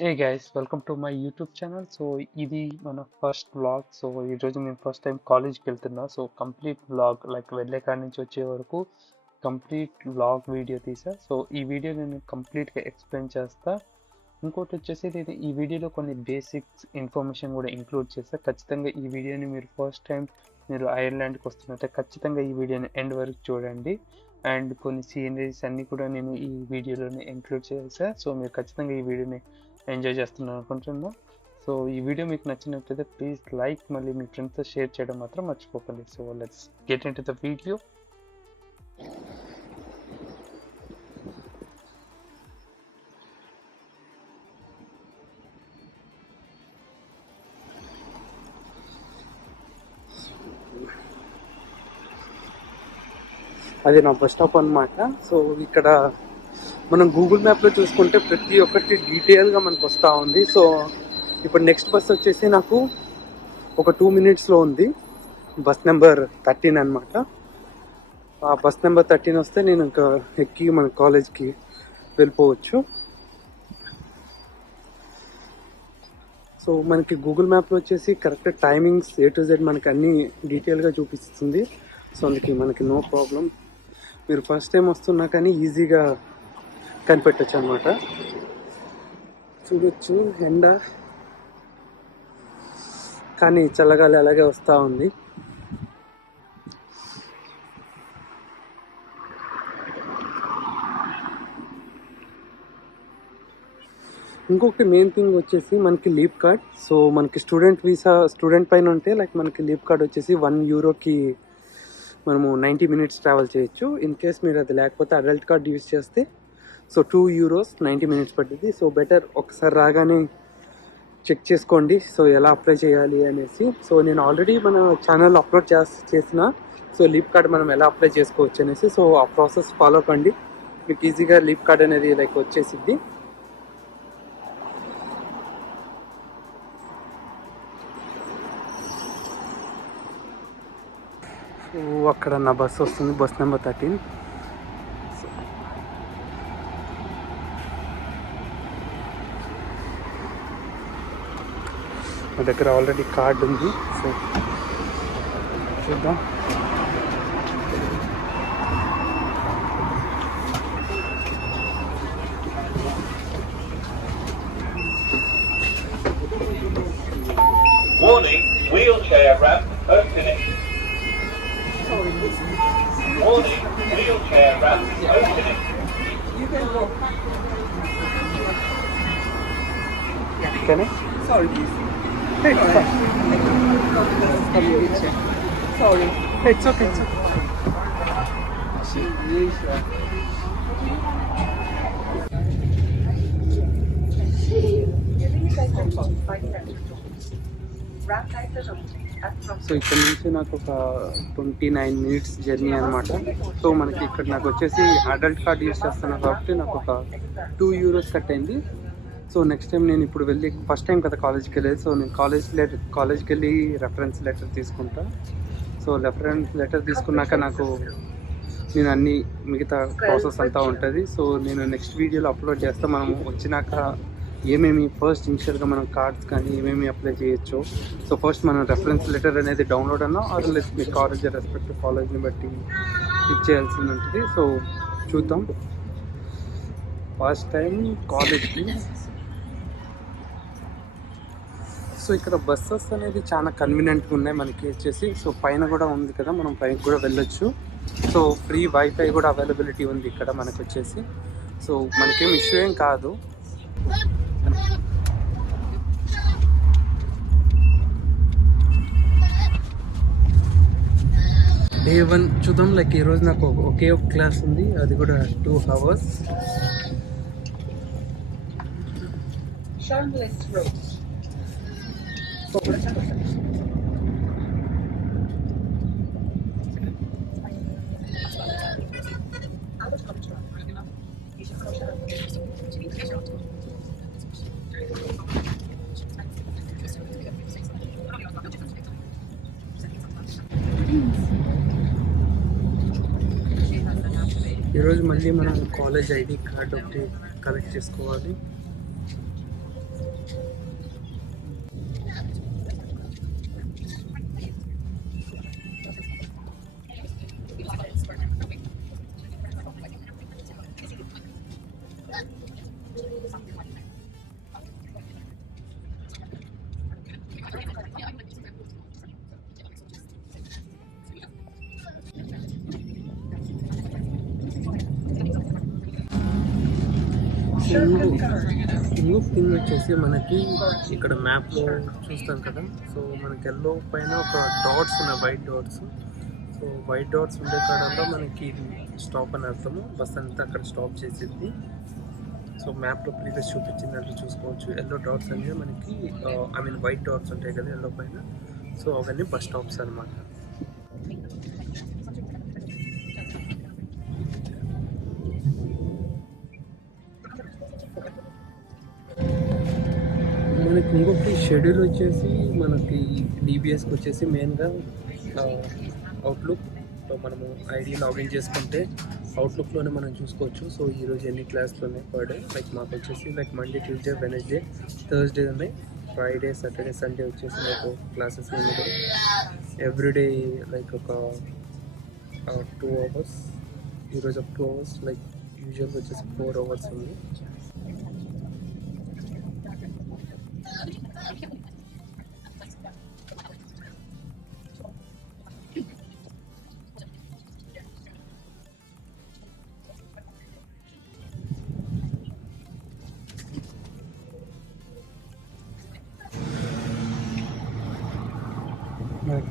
Hey guys, welcome to my YouTube channel. So ఇది మన first vlog. So ఈరోజు నేను ఫస్ట్ టైం కాలేజ్కి వెళ్తున్నా. సో కంప్లీట్ వ్లాగ్ లైక్ వెళ్ళే కాడి నుంచి వచ్చే వరకు కంప్లీట్ వ్లాగ్ వీడియో తీసా. సో ఈ వీడియో నేను కంప్లీట్గా ఎక్స్ప్లెయిన్ చేస్తా. ఇంకోటి వచ్చేసి నేను ఈ వీడియోలో కొన్ని బేసిక్స్ ఇన్ఫర్మేషన్ కూడా ఇంక్లూడ్ చేస్తా. ఖచ్చితంగా ఈ వీడియోని మీరు ఫస్ట్ టైం మీరు ఐర్లాండ్కి వస్తున్నట్టే ఖచ్చితంగా ఈ వీడియోని ఎండ్ వరకు చూడండి. అండ్ కొన్ని సీనరీస్ అన్నీ కూడా నేను ఈ వీడియోలోనే ఇంక్లూడ్ చేసా. సో మీరు ఖచ్చితంగా ఈ వీడియోని ఎంజాయ్ చేస్తున్నాను అనుకుంటున్నా. సో ఈ వీడియో మీకు నచ్చినట్లయితే ప్లీజ్ లైక్, మళ్ళీ మీ ఫ్రెండ్స్తో షేర్ చేయడం మాత్రం మర్చిపోకండి. So let's get in to the video. అది నా బస్ స్టాప్ అనమాట. సో ఇక్కడ మనం గూగుల్ మ్యాప్లో చూసుకుంటే ప్రతి ఒక్కటి డీటెయిల్గా మనకు వస్తూ ఉంది. సో ఇప్పుడు నెక్స్ట్ బస్ వచ్చేసి నాకు ఒక 2 minutesలో ఉంది. బస్ నెంబర్ 13 అనమాట. ఆ బస్ నెంబర్ 13 వస్తే నేను ఇంకా ఎక్కి మన కాలేజ్కి వెళ్ళిపోవచ్చు. సో మనకి గూగుల్ మ్యాప్లో వచ్చేసి correct timings A to Z మనకి అన్నీ డీటెయిల్గా చూపిస్తుంది. సో అందుకే మనకి నో ప్రాబ్లం. మీరు ఫస్ట్ టైం వస్తున్నా కానీ ఈజీగా కనిపెట్టచ్చు అనమాట. చూడొచ్చు ఎండ, కానీ చల్లగాలి అలాగే వస్తూ ఉంది. ఇంకొకటి మెయిన్ థింగ్ వచ్చేసి మనకి లీప్ కార్డ్. సో మనకి స్టూడెంట్ పైన ఉంటే లైక్ మనకి లీప్ కార్డ్ వచ్చేసి €1కి మనము 90 minutes ట్రావెల్ చేయొచ్చు. ఇన్ కేస్ మీరు అది లేకపోతే అడల్ట్ కార్డ్ యూజ్ చేస్తే సో €2 90 minutes పడుతుంది. సో బెటర్ ఒకసారి రాగానే చెక్ చేసుకోండి సో ఎలా అప్లై చేయాలి అనేసి. సో నేను ఆల్రెడీ మన ఛానల్ అప్లోడ్ చేసిన సో లీప్ కార్డ్ మనం ఎలా అప్లై చేసుకోవచ్చు అనేసి. సో ఆ ప్రాసెస్ ఫాలో కండి, మీకు ఈజీగా లీప్ కార్డ్ అనేది లైక్ వచ్చేసిద్ది. సో అక్కడ నా బస్ వస్తుంది, బస్ నెంబర్ 13. నా దగ్గర ఆల్రెడీ కార్డ్ ఉంది. సో చూద్దాం. Warning, wheelchair ramp opening. Warning, wheelchair ramp opening. You can walk. Can I? Sorry, please. It's fine. From your wheelchair. Sorry. It's okay. It's okay. So ఇక్కడ నుంచి నాకు ఒక 29 minutes జర్నీ అనమాట. సో మనకి ఇక్కడ నాకు వచ్చేసి అడల్ట్ కార్డ్ యూజ్ చేస్తాను కాబట్టి నాకు ఒక €2 కట్ అయింది. సో నెక్స్ట్ టైం నేను ఇప్పుడు వెళ్ళి ఫస్ట్ టైం కదా కాలేజ్కి వెళ్ళేది. సో నేను కాలేజ్కి వెళ్ళి రెఫరెన్స్ లెటర్ తీసుకుంటా. సో రెఫరెన్స్ లెటర్ తీసుకున్నాక నేను అన్ని మిగతా ప్రాసెస్ అంతా ఉంటుంది. సో నేను నెక్స్ట్ వీడియోలో అప్లోడ్ చేస్తా. మనం వచ్చినాక ఏమేమి ఫస్ట్ ఇనిషియల్గా మనం కార్డ్స్ కానీ ఏమేమి అప్లై చేయొచ్చు. సో ఫస్ట్ మనం రెఫరెన్స్ లెటర్ అనేది డౌన్లోడ్ అన్నా ఆర్ లెస్ మీ కాలేజ్ రెస్పెక్టివ్ కాలేజ్ని బట్టి ఇచ్చేయాల్సి ఉంటుంది. సో చూద్దాం. ఫస్ట్ టైం కాలేజ్కి. సో ఇక్కడ బస్సెస్ అనేది చాలా కన్వీనియంట్గా ఉన్నాయి మనకి వచ్చేసి. సో పైన కూడా ఉంది కదా, మనం పైన కూడా వెళ్ళొచ్చు. సో ఫ్రీ వైఫై కూడా అవైలబిలిటీ ఉంది ఇక్కడ మనకు వచ్చేసి. సో మనకేం ఇష్యూ ఏం కాదు. Day 1 చూద్దాం. లైక్ ఈరోజు నాకు ఒకే ఒక క్లాస్ ఉంది, అది కూడా 2 hours. Shameless Road. ఈరోజు మళ్ళీ మనం కాలేజ్ ఐడి కార్డ్ ఒకటి కలెక్ట్ చేసుకోవాలి. ఇంకొక థింగ్ వచ్చేసి మనకి ఇక్కడ మ్యాప్లో చూస్తాం కదా, సో మనకి ఎల్లో పైన ఒక డాట్స్ ఉన్నాయి, white dots. So white dots ఉండే కాలంలో మనకి స్టాప్ అని అర్థము, బస్ అంతా అక్కడ స్టాప్ చేసేది. సో మ్యాప్లో ప్రీవియస్ చూపించిన దాంట్లో చూసుకోవచ్చు. ఎల్లో డాట్స్ అనేవి మనకి వైట్ డాట్స్ ఉంటాయి కదా ఎల్లో పైన, సో అవన్నీ బస్ స్టాప్స్ అనమాట. మనకి ఇంకొకటి షెడ్యూల్ వచ్చేసి మనకి డిబిఎస్కి వచ్చేసి మెయిన్గా అవుట్లుక్లో మనము ఐడి లాగిన్ చేసుకుంటే అవుట్లుక్లోనే మనం చూసుకోవచ్చు. సో ఈరోజు ఎన్ని క్లాసులు ఉన్నాయి పర్ డే. లైక్ మాకు వచ్చేసి like Monday, Tuesday, Wednesday, Thursday ఉన్నాయి. ఫ్రైడే, సాటర్డే, సండే వచ్చేసి నాకు క్లాసెస్ ఉన్నాయి. ఎవ్రీడే లైక్ ఒక 2 hours. ఈరోజు ఒక 2 hours, లైక్ యూజువల్గా వచ్చేసి 4 hours ఉంది.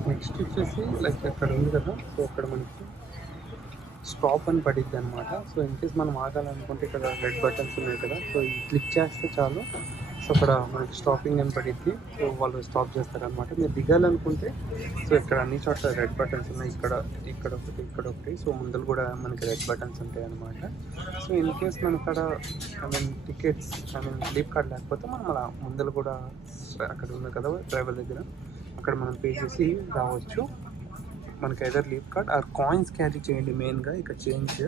నెక్స్ట్ వచ్చేసి లైక్ అక్కడ ఉంది కదా, సో అక్కడ మనకి స్టాప్ అని పడిద్ది అనమాట. సో ఇన్ కేస్ మనం ఆగాలనుకుంటే ఇక్కడ రెడ్ బటన్స్ ఉన్నాయి కదా, సో ఈ క్లిక్ చేస్తే చాలు, సో అక్కడ మనకి స్టాపింగ్ అని పడిద్ది. సో వాళ్ళు స్టాప్ చేస్తారనమాట. మీరు దిగాలనుకుంటే సో ఇక్కడ అన్ని చోట్ల రెడ్ బటన్స్ ఉన్నాయి, ఇక్కడ ఒకటి. సో ముందర కూడా మనకి రెడ్ బటన్స్ ఉంటాయి అనమాట. సో ఇన్ కేస్ మనం ఇక్కడ టికెట్స్ లీప్ కార్డ్ లేకపోతే మనం అలా ముందర కూడా అక్కడ ఉంది కదా డ్రైవర్ దగ్గర, అక్కడ మనం పే చేసి రావచ్చు. మనకి either leap card or coins carry చేయండి. మెయిన్గా ఇక్కడ చేంజ్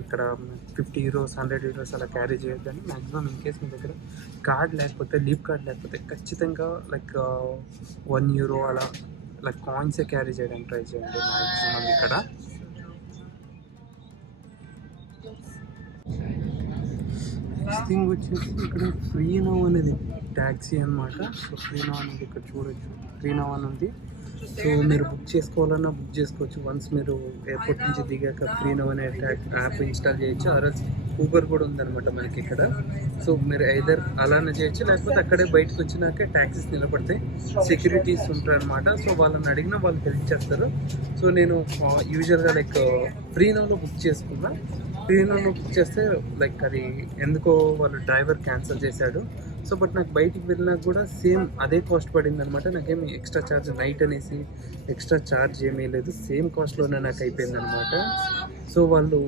ఇక్కడ 50 euros, 100 euros అలా క్యారీ చేయొద్దని. మ్యాక్సిమం ఇన్ కేస్ మీ దగ్గర కార్డ్ లేకపోతే, లీప్ కార్డ్ లేకపోతే ఖచ్చితంగా లైక్ 1 euro అలా లైక్ కాయిన్సే క్యారీ చేయడానికి ట్రై చేయండి మ్యాక్సిమం. ఇక్కడ థింగ్ వచ్చేసి ఇక్కడ ఫ్రీ నౌ అనేది ట్యాక్సీ అనమాట. సో ఫ్రీ నౌ అనేది ఇక్కడ చూడొచ్చు, ఫ్రీ నౌ అని ఉంది. సో మీరు బుక్ చేసుకోవాలన్నా బుక్ చేసుకోవచ్చు. వన్స్ మీరు ఎయిర్పోర్ట్ నుంచి దిగాక ఫ్రీ నౌ అనే యాప్ ఇన్స్టాల్ చేయొచ్చు. ఆర్ఎల్స్ ఊబర్ కూడా ఉందన్నమాట మనకి ఇక్కడ. సో మీరు ఐదర్ అలానే చేయొచ్చు, లేకపోతే అక్కడే బయటకు వచ్చినాకే ట్యాక్సీస్ నిలబడతాయి, సెక్యూరిటీస్ ఉంటారు అనమాట. సో వాళ్ళని అడిగినా వాళ్ళు హెల్ప్ చేస్తారు. సో నేను యూజువల్గా లైక్ ఫ్రీ నౌలో బుక్ చేసుకున్నా. ఫ్రీ నౌలో బుక్ చేస్తే లైక్ అది ఎందుకో వాళ్ళు డ్రైవర్ క్యాన్సిల్ చేశాడు. సో బట్ నాకు బయటికి వెళ్ళినా కూడా సేమ్ అదే కాస్ట్ పడింది అనమాట. నాకేమి ఎక్స్ట్రా ఛార్జ్ నైట్ అనేసి ఎక్స్ట్రా ఛార్జ్ ఏమీ లేదు, సేమ్ కాస్ట్లోనే నాకు అయిపోయింది అనమాట. సో వాళ్ళు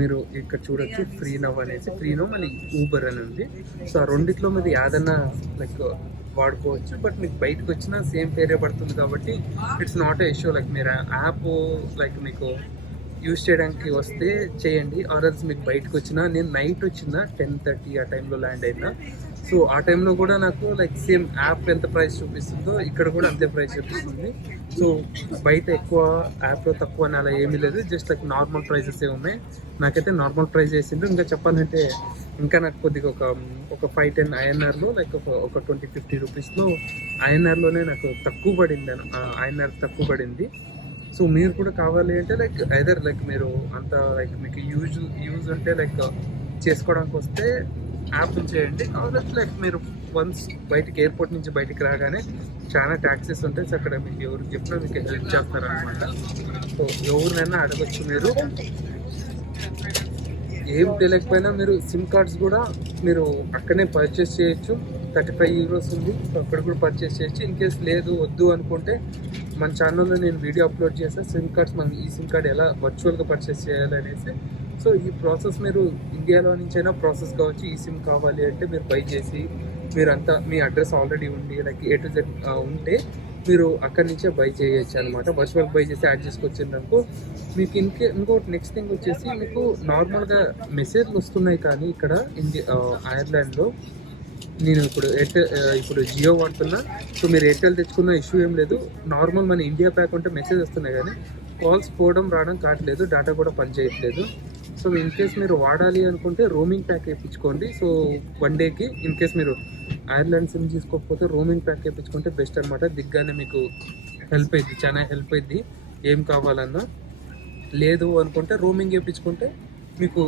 మీరు ఇక్కడ చూడొచ్చు ఫ్రీ నౌ అనేసి, ఫ్రీ నౌ మళ్ళీ ఊబర్ అని ఉంది. సో ఆ రెండిట్లో మీద ఏదన్నా లైక్ వాడుకోవచ్చు. బట్ మీకు బయటకు వచ్చినా సేమ్ పేరే పడుతుంది కాబట్టి it's not a issue. Like మీరు యాప్ లైక్ మీకు యూజ్ చేయడానికి వస్తే చేయండి. ఆర్ఎల్స్ మీకు బయటకు వచ్చినా, నేను నైట్ వచ్చిన 10:30 ఆ టైంలో ల్యాండ్ అయినా. సో ఆ టైంలో కూడా నాకు లైక్ సేమ్ యాప్ ఎంత ప్రైస్ చూపిస్తుందో ఇక్కడ కూడా అంతే ప్రైస్ చూపిస్తుంది. సో బయట ఎక్కువ, యాప్లో తక్కువ అని అలా ఏమీ లేదు, జస్ట్ లైక్ నార్మల్ ప్రైజెస్ ఉన్నాయి. నాకైతే నార్మల్ ప్రైస్ వేసిండ్రు. ఇంకా చెప్పాలంటే ఇంకా నాకు కొద్దిగా ఒక 5-10 INRలో లైక్ ఒక 20-50 రూపీస్లో INRలోనే నాకు తక్కువ పడింది, INR తక్కువ పడింది. సో మీరు కూడా కావాలి అంటే లైక్ ఐదర్ లైక్ మీరు అంత లైక్ మీకు యూజ్ అంటే లైక్ చేసుకోవడానికి వస్తే యాప్ చేయండి. కాబట్టి లైక్ మీరు వన్స్ బయటికి ఎయిర్పోర్ట్ నుంచి బయటికి రాగానే చాలా ట్యాక్సీస్ ఉంటాయి. సో అక్కడ మీకు ఎవరికి చెప్పినా మీకు హెల్ప్ చేస్తారనమాట. సో ఎవరినైనా అడగచ్చు. మీరు ఏం తెలియకపోయినా మీరు సిమ్ కార్డ్స్ కూడా మీరు అక్కడనే పర్చేస్ చేయొచ్చు. 35 euros ఉంది, సో అక్కడ కూడా పర్చేస్ చేయొచ్చు. ఇన్ కేస్ లేదు వద్దు అనుకుంటే మన ఛానల్లో నేను వీడియో అప్లోడ్ చేస్తాను, సిమ్ కార్డ్స్ మనం ఈ సిమ్ కార్డ్ ఎలా వర్చువల్గా పర్చేస్ చేయాలనేసి. సో ఈ ప్రాసెస్ మీరు ఇండియాలో నుంచి అయినా ప్రాసెస్ కావచ్చు. ఈ సిమ్ కావాలి అంటే మీరు బై చేసి, మీరంతా మీ అడ్రస్ ఆల్రెడీ ఉండి లైక్ A to Z ఉంటే మీరు అక్కడి నుంచే బై చేయొచ్చు అనమాట. వర్చువల్ బై చేసి యాడ్ చేసుకొచ్చిందనుకో మీకు ఇంకోటి నెక్స్ట్ థింగ్ వచ్చేసి మీకు నార్మల్గా మెసేజ్లు వస్తున్నాయి, కానీ ఇక్కడ ఐర్లాండ్లో నేను ఇప్పుడు జియో వాడుతున్నా. సో మీరు ఎయిర్టెల్ తెచ్చుకున్న ఇష్యూ ఏం లేదు. నార్మల్ మన ఇండియా ప్యాక్ ఉంటే మెసేజ్ వస్తున్నాయి కానీ కాల్స్ పోవడం రావడం కావట్లేదు, డేటా కూడా పనిచేయట్లేదు. సో ఇన్ కేస్ మీరు వాడాలి అనుకుంటే రోమింగ్ ప్యాక్ వేయించుకోండి. సో 1 డేకి ఇన్ కేస్ మీరు ఐర్లాండ్ సిమ్ తీసుకోకపోతే రోమింగ్ ప్యాక్ వేయించుకుంటే బెస్ట్ అనమాట. దిగ్గానే మీకు హెల్ప్ అయింది, చాలా హెల్ప్ అయింది ఏం కావాలన్నా. లేదు అనుకుంటే రోమింగ్ వేయించుకుంటే మీకు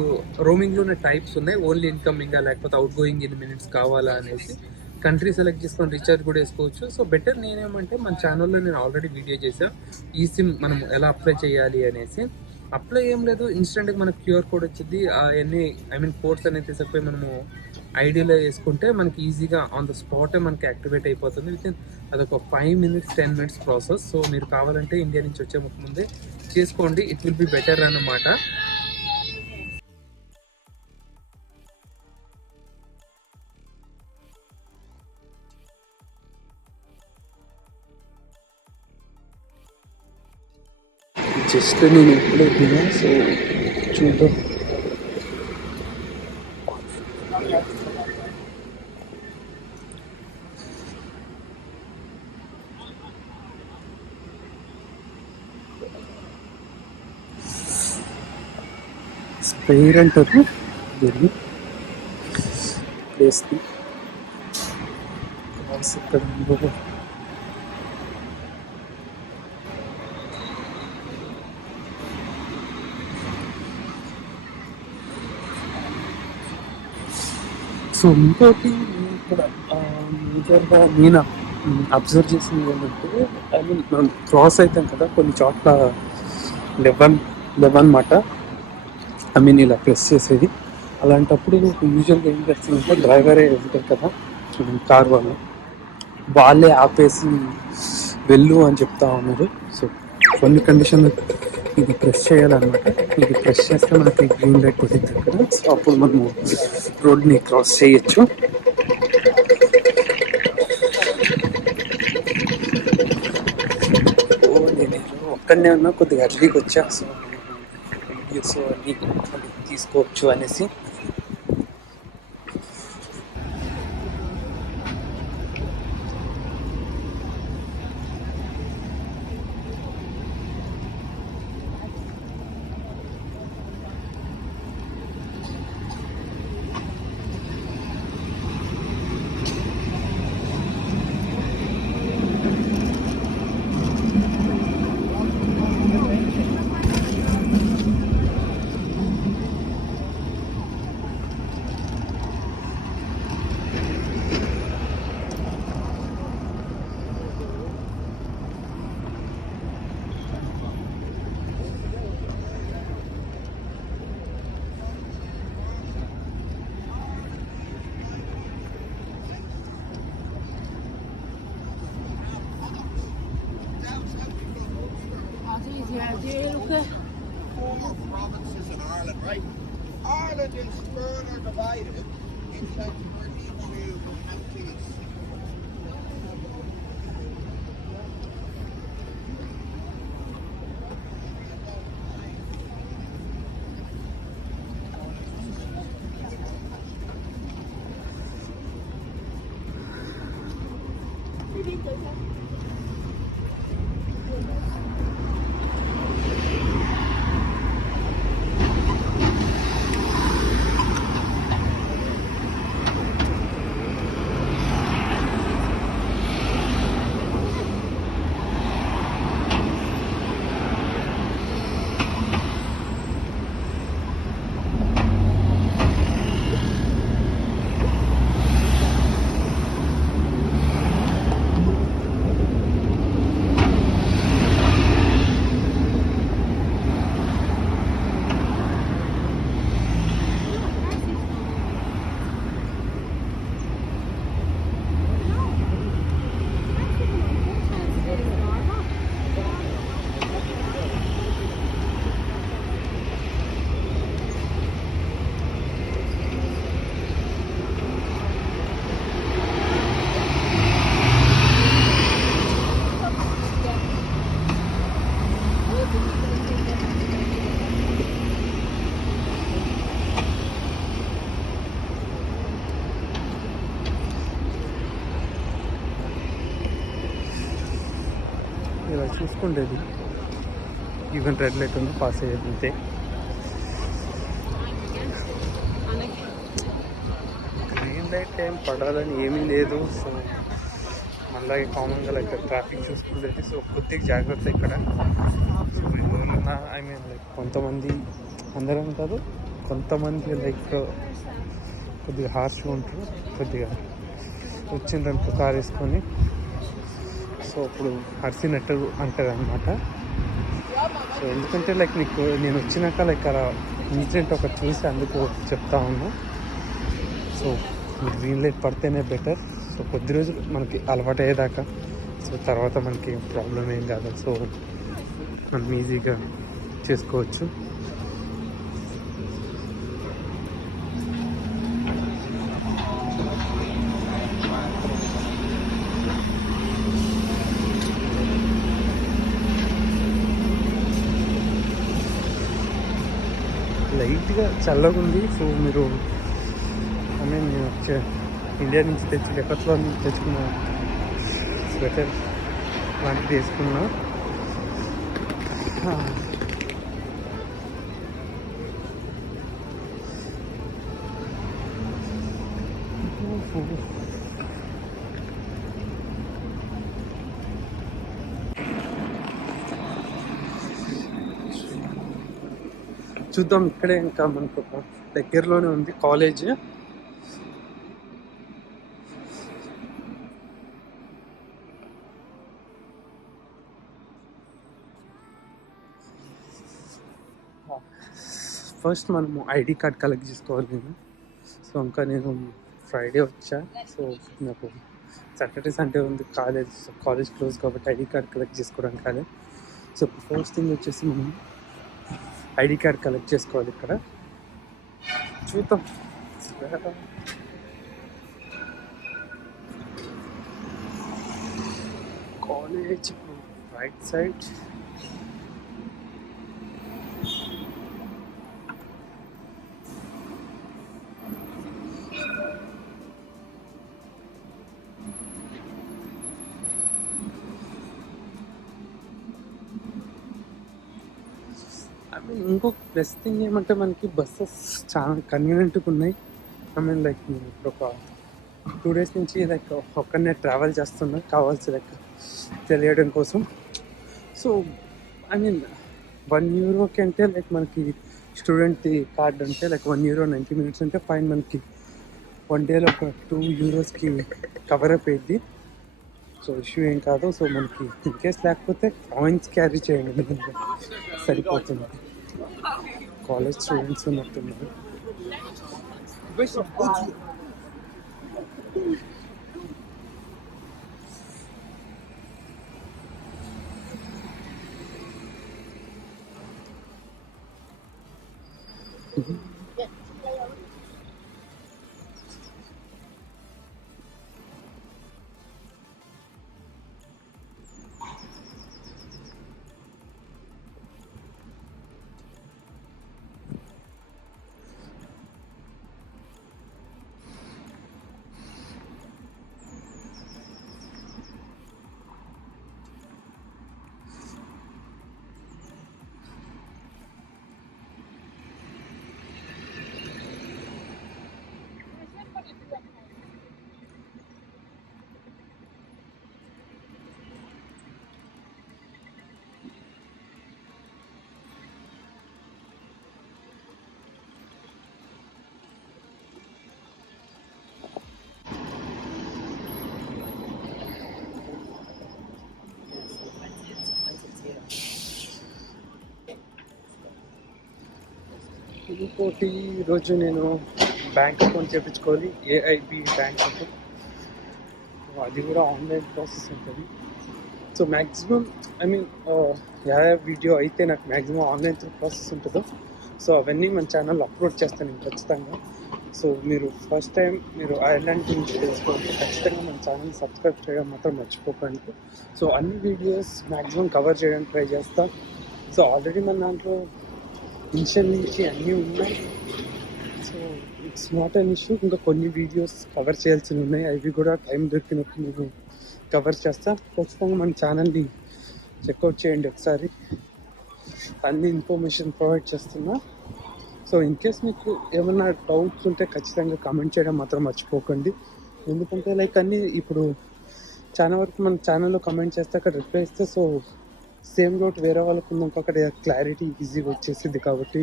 రోమింగ్లోనే టైప్స్ ఉన్నాయి, ఓన్లీ ఇన్కమింగా లేకపోతే అవుట్ గోయింగ్ ఇన్ మినిట్స్ కావాలా అనేసి కంట్రీ సెలెక్ట్ చేసుకొని రీఛార్జ్ కూడా వేసుకోవచ్చు. సో బెటర్ నేనేమంటే మన ఛానల్లో నేను ఆల్రెడీ వీడియో చేశాను ఈ సిమ్ మనం ఎలా అప్లై చేయాలి అనేసి. అప్లై ఏం లేదు, ఇన్స్టెంట్గా మనకు క్యూఆర్ కోడ్ వచ్చింది. అవన్నీ కోడ్స్ అనేది తీసుకుపోయి మనము ఐడిలో వేసుకుంటే మనకి ఈజీగా ఆన్ ద స్పాటే మనకి యాక్టివేట్ అయిపోతుంది. అదొక 5 minutes 10 minutes ప్రాసెస్. సో మీరు కావాలంటే ఇండియా నుంచి వచ్చే ముందే చేసుకోండి, ఇట్ విల్ బి బెటర్ అన్నమాట. జస్ట్ నేను ఎప్పుడే దిగా, సో చూద్దాం. స్పెయిర్ అంటారు దీన్ని ప్లేస్ని. ఇక్కడ సో ఇంకోటి ఇక్కడ మేజర్గా నేను అబ్జర్వ్ చేసింది ఏంటంటే, మనం క్రాస్ అవుతాం కదా కొన్ని చోట్ల 11 మాట, ఇలా ప్రెస్ చేసేది. అలాంటప్పుడు యూజువల్గా ఏం చేస్తుందంటే డ్రైవరే ఉంటారు కదా కార్ వాళ్ళే ఆపేసి వెళ్ళు అని చెప్తా ఉన్నారు. సో కొన్ని కండిషన్ ఇది ప్రెస్ చేయాలన్నమాట. ఇది ప్రెస్ చేస్తే మనకి గ్రీన్ లైట్ కొట్టింది అక్కడ. సో అప్పుడు మనము రోడ్ని క్రాస్ చేయొచ్చు. నేను ఒక్కడనే ఉన్నా, కొద్దిగా అర్లీకి వచ్చా. సో వీడియోస్ అన్నీ తీసుకోవచ్చు అనేసి. Provinces in Ireland, right? Ireland and Spurn are divided into 32 counties. చూసుకుండేది. ఈవెన్ రెడ్ లైట్ ఉంది, పాస్ అయ్యేది అంతే. గ్రీన్ లైట్ ఏం పడాలని ఏమీ లేదు. సో మళ్ళీ కామన్గా లైక్ ట్రాఫిక్ చూసుకుండేది. సో కొద్దిగా జాగ్రత్త ఇక్కడ. సో ఎవరన్నా ఐ మీన్ లైక్ కొంతమంది, అందరం కాదు, కొంతమంది లైక్ కొద్దిగా హార్ష్గా ఉంటారు. కొద్దిగా వచ్చిందనుకో కార్ వేసుకొని, సో ఇప్పుడు అరిసినట్టు అంటారు అనమాట. సో ఎందుకంటే లైక్ నేను వచ్చినాక లైక్ అలా ఇన్సిడెంట్ ఒకటి చూసి అందుకు చెప్తా ఉన్నా. సో గ్రీన్ లైట్ పడితేనే బెటర్. సో కొద్ది రోజులు మనకి అలవాటు అయ్యేదాకా, సో తర్వాత మనకి ప్రాబ్లం ఏం కాదు. సో మనం ఈజీగా చేసుకోవచ్చు. లైట్గా చల్లగా ఉంది. సో మీరు ఐ మీన్ నేను వచ్చే ఇండియా నుంచి ఎక్కట్లో నుంచి తెచ్చుకున్న స్వెటర్ లాంటిది వేసుకున్నా. చూద్దాం. ఇక్కడే ఇంకా మనకు దగ్గరలోనే ఉంది కాలేజ్. ఫస్ట్ మనము ఐడి కార్డ్ కలెక్ట్ చేసుకోవాలి నేను. సో ఇంకా నేను ఫ్రైడే వచ్చా. సో నాకు సాటర్డే సండే ఉంది కాలేజ్ క్లోజ్ కాబట్టి ఐడి కార్డ్ కలెక్ట్ చేసుకోవడానికి కాలేదు. సో ఫస్ట్ థింగ్ వచ్చేసి మనం ఐడి కార్డ్ కలెక్ట్ చేసుకోవాలి ఇక్కడ. చూద్దాం. College right side. ఇంకొక ప్లస్ థింగ్ ఏమంటే మనకి బస్సెస్ చాలా కన్వీనియంట్గా ఉన్నాయి. ఐ మీన్ లైక్ ఇప్పుడు ఒక 2 days నుంచి లైక్ ఒక్కనే ట్రావెల్ చేస్తున్నా కావాల్సి లైక్ తెలియడం కోసం. సో ఐ మీన్ €1 అంటే లైక్ మనకి స్టూడెంట్ కార్డ్ అంటే లైక్ €1 90 అంటే ఫైన్ మనకి 1 dayలో ఒక €2కి కవర్ అయిపోయింది. సో ఇష్యూ ఏం కాదు. సో మనకి ఇన్కేస్ లేకపోతే కాయిన్స్ క్యారీ చేయండి, సరిపోతుంది. కాలేజ్ స్టూడెంట్స్ ఉన్నట్టున్నారు. ఇంకోటి ఈరోజు నేను బ్యాంక్ అకౌంట్ చేయించుకోవాలి, ఏఐబి బ్యాంక్ అకౌంట్. అది కూడా ఆన్లైన్ ప్రాసెస్ ఉంటుంది. So maximum I mean video అయితే నాకు మ్యాక్సిమం ఆన్లైన్ త్రూ ప్రాసెస్ ఉంటుందో సో అవన్నీ మన ఛానల్లో అప్లోడ్ చేస్తాను నేను ఖచ్చితంగా. సో మీరు ఫస్ట్ టైం మీరు ఐర్లాండ్ గురించి తెలుసుకోండి, ఖచ్చితంగా మన ఛానల్ సబ్స్క్రైబ్ చేయడం మాత్రం మర్చిపోకండి. సో అన్ని వీడియోస్ మ్యాక్సిమం కవర్ చేయడానికి ట్రై చేస్తా. సో ఆల్రెడీ మన దాంట్లో ఇనిషియల్ నుంచి అన్నీ ఉన్నాయి. So it's not an issue. ఇంకా కొన్ని వీడియోస్ కవర్ చేయాల్సి ఉన్నాయి, అవి కూడా టైం దొరికినప్పుడు నేను కవర్ చేస్తా. ఖచ్చితంగా మన ఛానల్ని చెక్అవుట్ చేయండి ఒకసారి. అన్ని ఇన్ఫర్మేషన్ ప్రొవైడ్ చేస్తున్నా. సో ఇన్ కేస్ మీకు ఏమైనా డౌట్స్ ఉంటే ఖచ్చితంగా కమెంట్ చేయడం మాత్రం మర్చిపోకండి. ఎందుకంటే లైక్ అన్నీ ఇప్పుడు చాలా వరకు మన ఛానల్లో కమెంట్ చేస్తే అక్కడ రిప్లై ఇస్తే సో సేమ్ డౌట్ వేరే వాళ్ళకు ఉన్నాక అక్కడ క్లారిటీ ఈజీగా వచ్చేసింది. కాబట్టి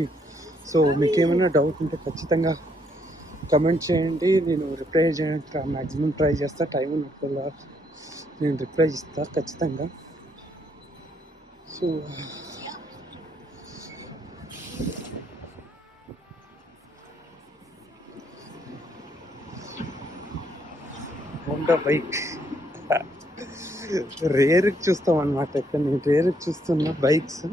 సో మీకు ఏమైనా డౌట్ ఉంటే ఖచ్చితంగా కమెంట్ చేయండి. నేను రిప్లై చేయడానికి మ్యాక్సిమం ట్రై చేస్తా. టైం ఉన్నప్పుడల్లా నేను రిప్లై ఇస్తాను ఖచ్చితంగా. సో హోండా బైక్ రేర్కి చూస్తాం అనమాట. ఇక్కడ నేను రేర్కి చూస్తున్న బైక్స్.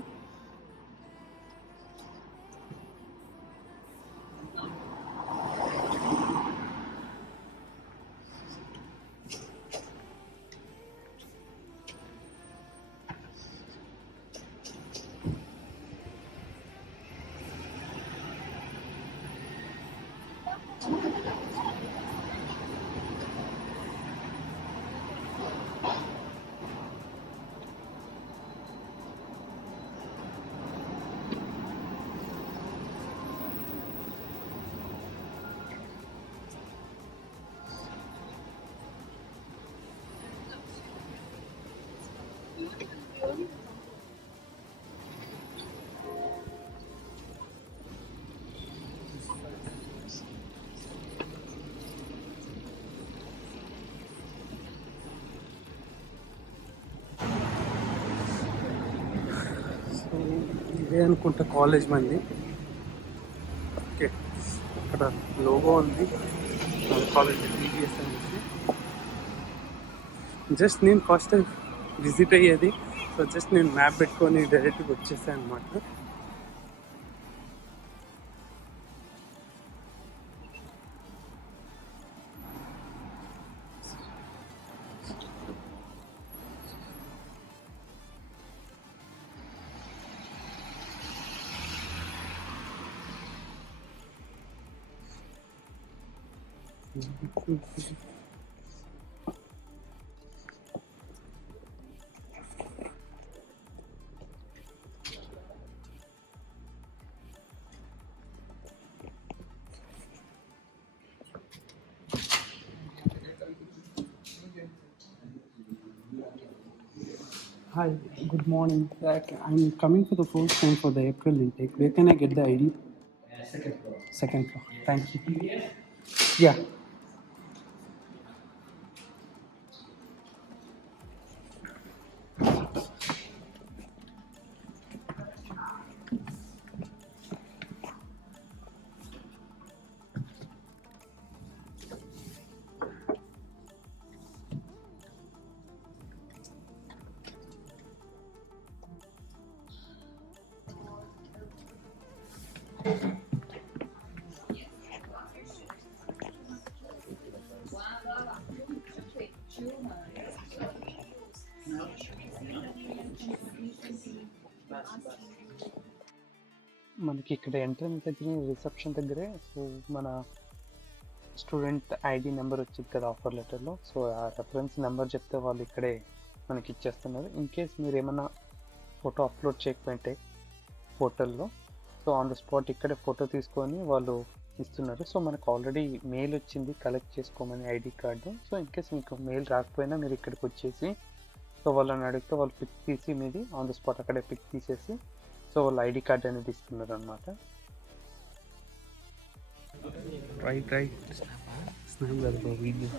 ఇదే అనుకుంటా కాలేజ్ మంది. ఓకే, అక్కడ లోగో ఉంది మన కాలేజ్ టీవీఎస్ అనేసి. జస్ట్ నేను ఫస్ట్ టైం విజిట్ అయ్యేది. సో జస్ట్ నేను మ్యాప్ పెట్టుకొని డైరెక్ట్గా వచ్చేసాను అనమాట. Hi, good morning. I'm coming for the first time for the April intake. Where can I get the ID? Second floor. Second floor. Thank you. Yeah. మనకి ఇక్కడ ఎంట్రన్స్ దగ్గర రిసెప్షన్ దగ్గరే సో మన స్టూడెంట్ ఐడి నెంబర్ వచ్చింది కదా ఆఫర్ లెటర్లో. సో ఆ రెఫరెన్స్ నెంబర్ చెప్తే వాళ్ళు ఇక్కడే మనకి ఇచ్చేస్తున్నారు. ఇన్ కేస్ మీరు ఏమైనా ఫోటో అప్లోడ్ చేయకపోతే పోర్టల్లో సో ఆన్ ద స్పాట్ ఇక్కడే ఫోటో తీసుకొని వాళ్ళు ఇస్తున్నారు. సో మనకు ఆల్రెడీ మెయిల్ వచ్చింది కలెక్ట్ చేసుకోమని ID card. So in case మీకు మెయిల్ రాకపోయినా మీరు ఇక్కడికి వచ్చేసి సో వాళ్ళని అడిగితే వాళ్ళు పిక్ తీసి మీది ఆన్ ద స్పాట్ అక్కడే పిక్ తీసేసి సో వాళ్ళు ఐడి కార్డ్ అనేది ఇస్తున్నారు అనమాట. రైట్ స్నాప్ కదా వీడియో.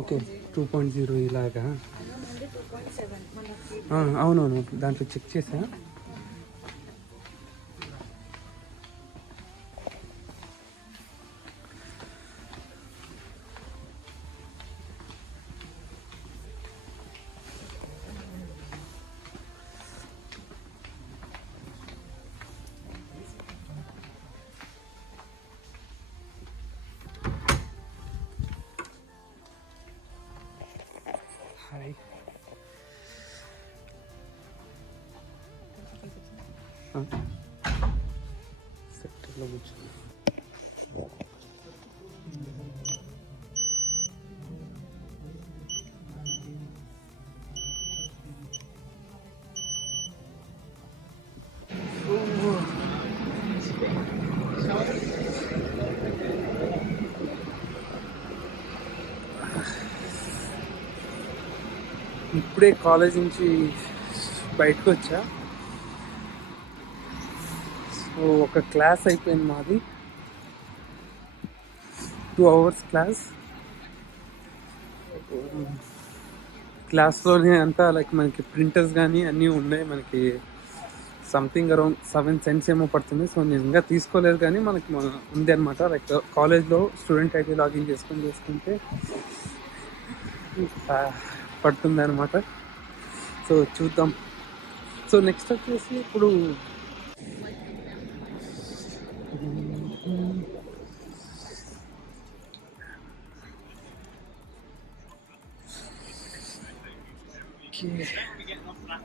ఓకే 2.0 ఇలాగా. అవునవును, దాంట్లో చెక్ చేసా. Hi. సెక్టర్లో కూర్చొని ఇప్పుడే కాలేజ్ నుంచి బయటకు వచ్చా. సో ఒక క్లాస్ అయిపోయింది మాది, 2 hours క్లాస్. క్లాస్లోనే అంతా లైక్ మనకి ప్రింటర్స్ కానీ అన్నీ ఉన్నాయి. మనకి సంథింగ్ అరౌండ్ 7 cents ఏమో పడుతుంది. సో నేను ఇంకా తీసుకోలేదు, కానీ మనకి ఉంది అనమాట. లైక్ కాలేజ్లో స్టూడెంట్ ఐడి లాగిన్ చేసుకుంటే పడుతుంది అనమాట. సో చూద్దాం. సో నెక్స్ట్ వచ్చేసి ఇప్పుడు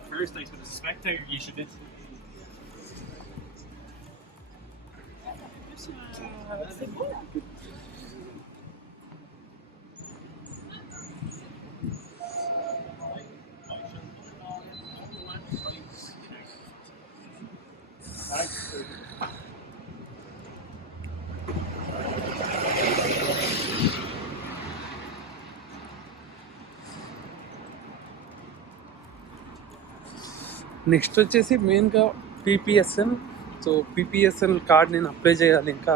Thursdays with a spectator, you should. Next వచ్చేసి మెయిన్గా పీపీఎస్ఎన్. సో పీపీఎస్ఎన్ కార్డ్ నేను అప్లై చేయాలి. ఇంకా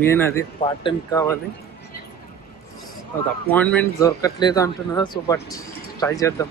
మెయిన్ అది పార్ట్ టైం కావాలి. అది అపాయింట్మెంట్ దొరకట్లేదు అంటున్నారు. సో బట్ ట్రై చేద్దాం.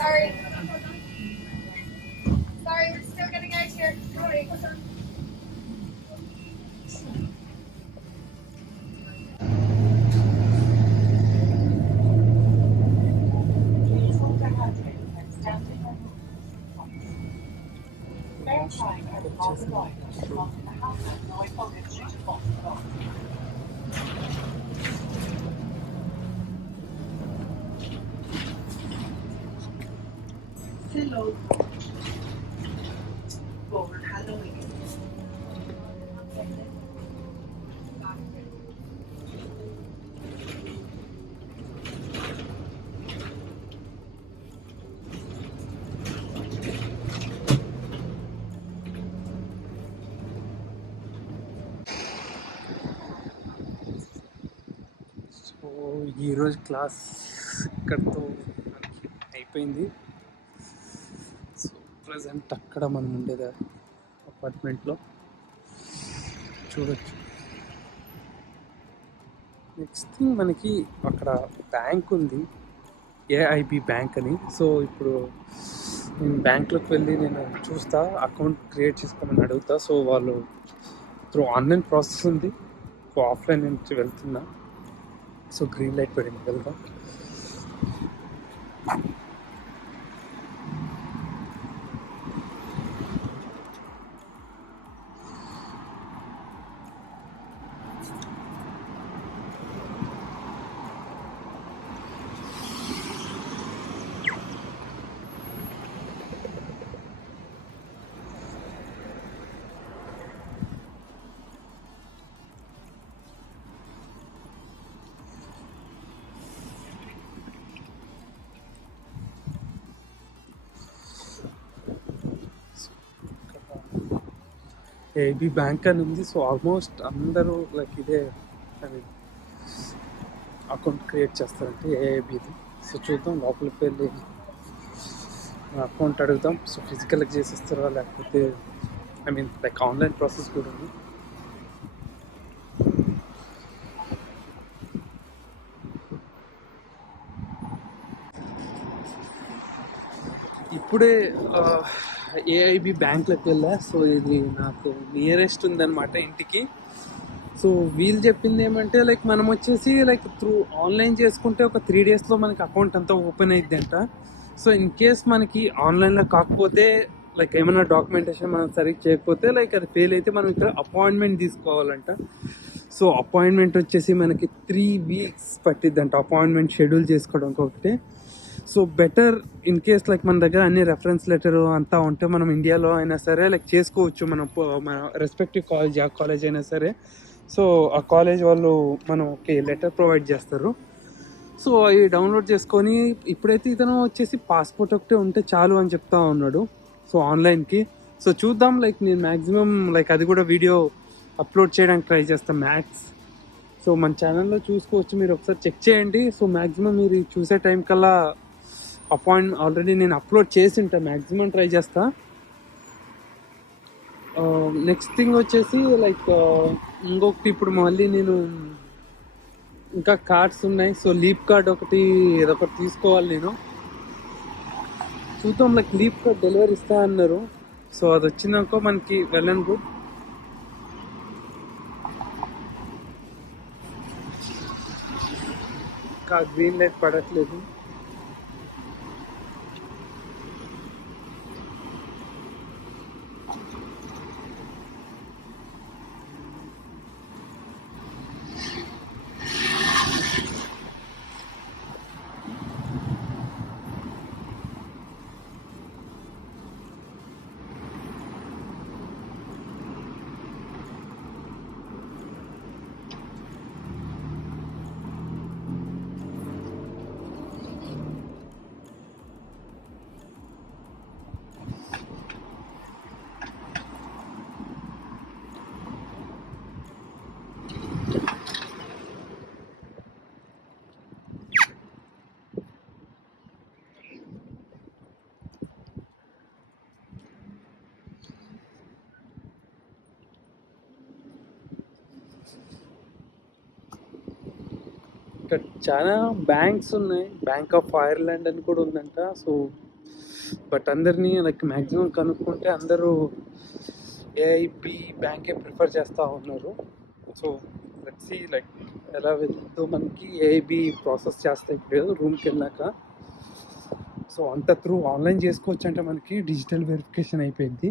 Sorry. Sorry, we're still getting out here. Sorry. Hello. For Halloween. ఈరోజు క్లాస్ ఇక్కడితో మనకి అయిపోయింది. సో ప్రజెంట్ అక్కడ మనం ఉండేది అపార్ట్మెంట్లో చూడొచ్చు. నెక్స్ట్ థింగ్ మనకి అక్కడ బ్యాంక్ ఉంది, ఏఐబి బ్యాంక్ అని. సో ఇప్పుడు నేను బ్యాంక్లోకి వెళ్ళి నేను చూస్తా, అకౌంట్ క్రియేట్ చేసుకోమని అడుగుతా. సో వాళ్ళు త్రూ ఆన్లైన్ ప్రాసెస్ ఉంది, సో ఆఫ్లైన్ నుంచి వెళ్తున్నా. సో గ్రీన్ లైట్ పడింది, వెళ్దాం. ఏబీ బ్యాంక్ అని ఉంది. సో ఆల్మోస్ట్ అందరూ లైక్ ఇదే అని అకౌంట్ క్రియేట్ చేస్తారంటే ఏఐబిది. సో చూద్దాం, లోపలికి వెళ్ళి అకౌంట్ అడుగుదాం. సో ఫిజికల్గా చేసేస్తారా లేకపోతే I mean like online process కూడా ఉంది. ఇప్పుడే ఏఐబి బ్యాంక్లోకి వెళ్ళా. సో ఇది నాకు నియరెస్ట్ ఉందన్నమాట ఇంటికి. సో వీళ్ళు చెప్పింది ఏమంటే లైక్ మనం వచ్చేసి లైక్ త్రూ ఆన్లైన్ చేసుకుంటే ఒక 3 daysలో మనకి అకౌంట్ అంతా ఓపెన్ అయిద్దంట. సో ఇన్ కేస్ మనకి ఆన్లైన్లో కాకపోతే లైక్ ఏమైనా డాక్యుమెంటేషన్ మనం సరిగ్గా చేయకపోతే లైక్ అది ఫెయిల్ అయితే మనం ఇక్కడ అపాయింట్మెంట్ తీసుకోవాలంట. సో అపాయింట్మెంట్ వచ్చేసి మనకి 3 weeks పట్టిద్దంట అపాయింట్మెంట్ షెడ్యూల్ చేసుకోవడానికి ఒకటే. So better in case like మన దగ్గర అన్ని రెఫరెన్స్ లెటర్ అంతా ఉంటే మనం ఇండియాలో అయినా సరే లైక్ చేసుకోవచ్చు. మన రెస్పెక్టివ్ కాలేజ్, ఆ కాలేజ్ అయినా సరే. సో ఆ కాలేజ్ వాళ్ళు మనకి లెటర్ ప్రొవైడ్ చేస్తారు. సో అవి డౌన్లోడ్ చేసుకొని ఇప్పుడైతే ఇతను వచ్చేసి పాస్పోర్ట్ ఒకటే ఉంటే చాలు అని చెప్తా ఉన్నాడు. సో ఆన్లైన్కి. సో చూద్దాం, లైక్ నేను మ్యాక్సిమం లైక్ అది కూడా వీడియో అప్లోడ్ చేయడానికి ట్రై చేస్తాను మ్యాథ్స్. సో మన ఛానల్లో చూసుకోవచ్చు, మీరు ఒకసారి చెక్ చేయండి. సో మ్యాక్సిమం మీరు చూసే టైం కల్లా ఆల్రెడీ నేను అప్లోడ్ చేసి ఉంటా, మ్యాక్సిమం ట్రై చేస్తా. నెక్స్ట్ థింగ్ వచ్చేసి లైక్ ఇంకొకటి ఇప్పుడు మళ్ళీ నేను ఇంకా కార్డ్స్ ఉన్నాయి. సో లీప్ కార్డ్ ఏదొకటి తీసుకోవాలి నేను. చూద్దాం, లైక్ లీప్ కార్డ్ డెలివరీ ఇస్తా అన్నారు. సో అది వచ్చిందనుకో మనకి వెల్ అండ్ గుడ్. ఇంకా గ్రీన్ లైట్ పడట్లేదు. ఇక్కడ చాలా బ్యాంక్స్ ఉన్నాయి, బ్యాంక్ ఆఫ్ ఐర్లాండ్ అని కూడా ఉందంట. సో బట్ అందరినీ లైక్ మ్యాక్సిమం కనుక్కుంటే అందరూ ఏఐబి బ్యాంకే ప్రిఫర్ చేస్తూ ఉన్నారు. సో లెట్స్ సీ లైక్ ఎలా వెళ్తుందో. మనకి ఏఐబి ప్రాసెస్ చేస్తాయి ఇప్పుడు రూమ్కి వెళ్ళాక. సో అంత త్రూ ఆన్లైన్ చేసుకోవచ్చు అంటే మనకి డిజిటల్ వెరిఫికేషన్ అయిపోయింది.